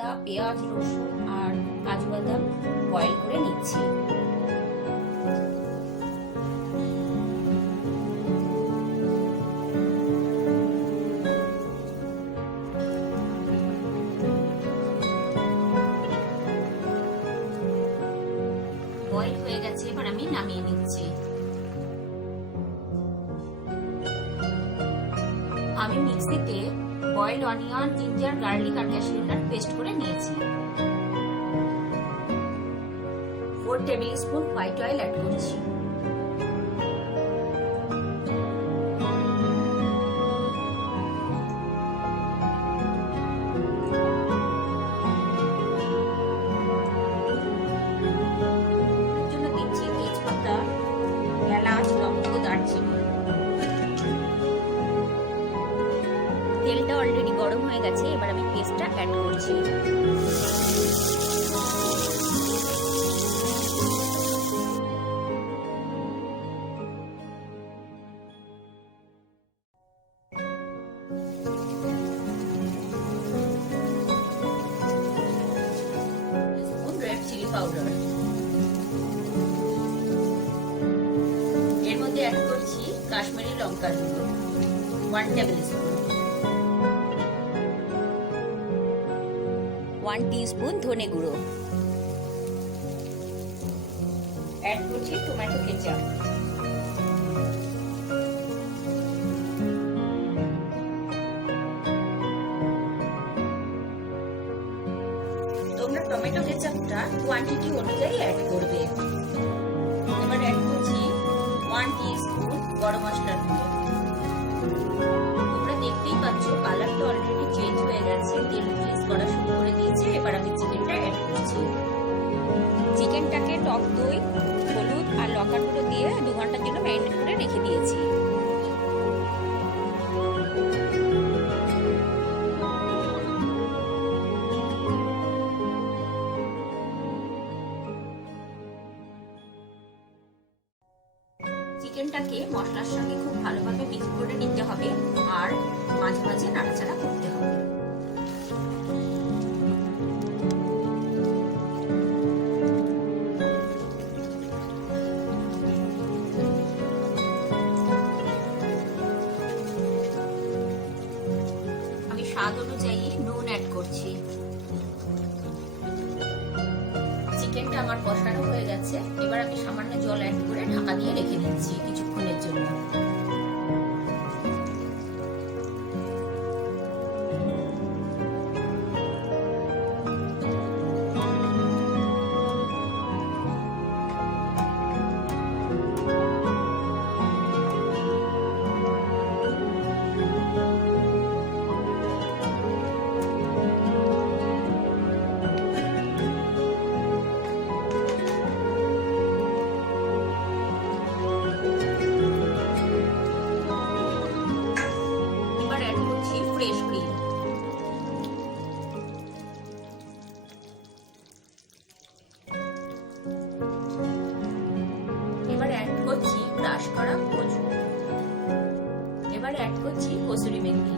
আদা, পেঁয়াজ, রসুন আর কাজু বাদাম বয়েল করে নিচ্ছি। বয়েল হয়ে গেছে, এবার আমি নামিয়ে নিচ্ছি। আমি মিক্সিতে বয়েলড অনিয়ন, জিঞ্জার, গার্লিক আর ক্যাশিউ নাট পেস্ট করে নিয়েছি। 4 tablespoon white oil add করছি। জন্য দিচ্ছি তেজপাতা, এলাচ, লবঙ্গ, দারচিনি। তেলটা অলরেডি গরম হয়ে গেছে, এবার আমি পেস্টটা অ্যাড করছি। রেড চিলি পাউডার, এর মধ্যে অ্যাড করছি কাশ্মীরি লঙ্কার গুঁড়ো 1 টেবিল স্পুন, 1 টিস্পুন ধনে গুঁড়ো, অ্যাড করছি টমেটো কেচাপ, তোমরা টমেটো কেচাপটা কোয়ান্টিটি অনুযায়ী অ্যাড করবে। এবার অ্যাড করছি 1 টিস্পুন গরম মশলার গুঁড়ো। তোমরা দেখতেই পাচ্ছ কালারটা অলরেডি চেঞ্জ হয়ে গেছে, তেল রিলিজ করা শুরু করে দিয়েছে। এবার আমি চিকেনটা অ্যাড করছি। চিকেনটাকে টক দই, হলুদ আর লঙ্কার গুঁড়ো দিয়ে 2 ঘন্টার জন্য ম্যারিনেট করে রেখে দিয়েছি। চিকেনটাকে মশলার সঙ্গে খুব ভালোভাবে মিক্স করে নিতে হবে আর মাঝে মাঝে নাড়াচাড়া করতে হবে। আমি স্বাদ অনুযায়ী নুন অ্যাড করছি। চিকেনটা আমার কষানো হয়ে গেছে, এবার আমি সামান্য জল অ্যাড করে ঢাকা দিয়ে রেখে দিচ্ছি কিছুক্ষণের জন্য। ফ্রেশ ক্রিম, এবার অ্যাড করছি ক্রাশ করা কাজু, এবার অ্যাড করছি কসুরি মেথি।